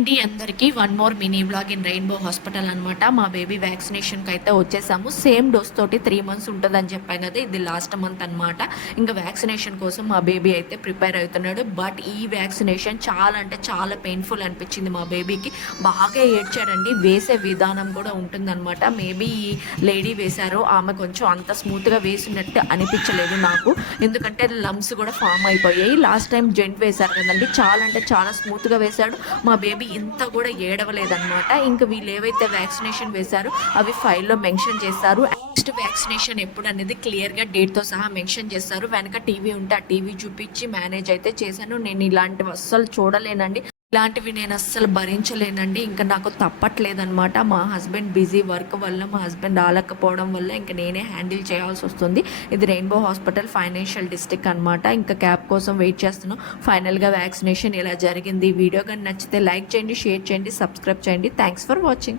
అండి అందరికీ one more mini blog in rainbow hospital అనమాట. మా బేబీ వ్యాక్సినేషన్కి అయితే వచ్చేసాము. సేమ్ డోస్ తోటి 3 months ఉంటుందని చెప్పాను కదా, ఇది లాస్ట్ మంత్ అనమాట. ఇంకా వ్యాక్సినేషన్ కోసం మా బేబీ అయితే ప్రిపేర్ అవుతున్నాడు. బట్ ఈ వ్యాక్సినేషన్ చాలా అంటే చాలా పెయిన్ఫుల్ అనిపించింది మా బేబీకి. బాగా ఏడ్చాడండి. వేసే విధానం కూడా ఉంటుందన్నమాట. మేబీ ఈ లేడీ వేశారో ఆమె కొంచెం అంత స్మూత్గా వేసినట్టు అనిపించలేదు నాకు, ఎందుకంటే లమ్స్ కూడా ఫామ్ అయిపోయాయి. లాస్ట్ టైం జెంట్ వేశారు కదండి, చాలా అంటే చాలా స్మూత్గా వేశాడు. మా బేబీ ఇంత కూడా ఏడవలేదన్నమాట. ఇంకా వీళ్ళు ఏవైతే వ్యాక్సినేషన్ వేశారో అవి ఫైల్లో మెన్షన్ చేస్తారు. నెక్స్ట్ వ్యాక్సినేషన్ ఎప్పుడు అనేది క్లియర్గా డేట్తో సహా మెన్షన్ చేస్తారు. వెనక టీవీ ఉంటే ఆ టీవీ చూపించి మేనేజ్ అయితే చేశాను. నేను ఇలాంటివి అస్సలు చూడలేనండి, ఇలాంటివి నేను అస్సలు భరించలేనండి. ఇంకా నాకు తప్పట్లేదనమాట. మా హస్బెండ్ బిజీ వర్క్ వల్ల, మా హస్బెండ్ రాలేకపోవడం వల్ల ఇంకా నేనే హ్యాండిల్ చేయాల్సి వస్తుంది. ఇది రెయిన్బో హాస్పిటల్ ఫైనాన్షియల్ డిస్ట్రిక్ట్ అనమాట. ఇంకా క్యాబ్ కోసం వెయిట్ చేస్తున్నాం. ఫైనల్గా వ్యాక్సినేషన్ ఇలా జరిగింది. వీడియో కానీ నచ్చితే లైక్ చేయండి, షేర్ చేయండి, సబ్స్క్రైబ్ చేయండి. Thanks for watching.